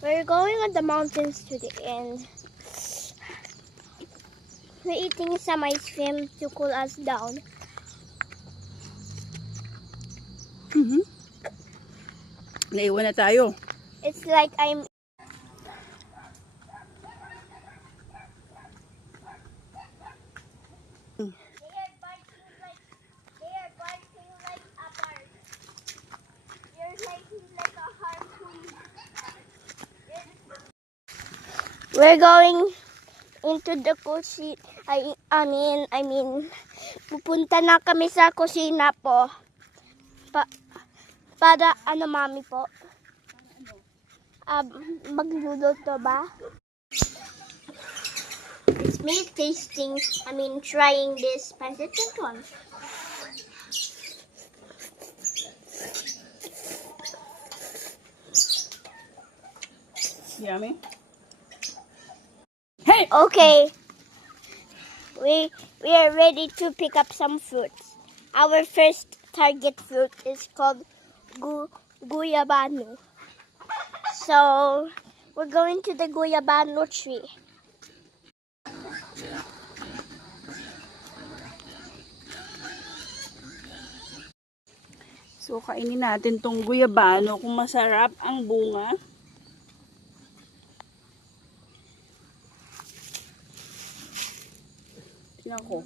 We're going on the mountains today and we're eating some ice cream to cool us down. Naiwan na tayo. It's like I'm We're going into the kusina. I mean, pupunta na kami sa kusina po. Para ano, mami po? Magluluto ba? It's me trying this pancit canton. Yummy. Hey! Okay. We are ready to pick up some fruits. Our first target fruit is called guyabano. So, we're going to the guyabano tree. So, kainin natin tong guyabano kung masarap ang bunga. Tingnan ko.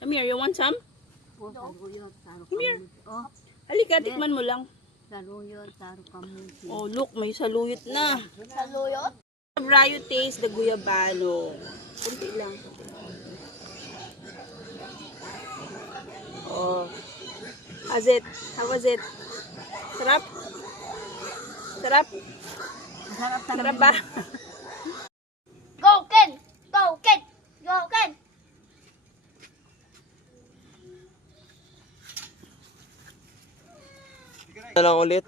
Come here, you want some? Come here. Halika, tikman mo lang. Oh, look, may saluyot na. Saluyot? How you taste the guyabano? Kunti lang. Oh. How's it? How was it? Sarap? Sarap? Sarap ba? Go, Ken! Go, Ken! Go, Ken! Na lang ulit.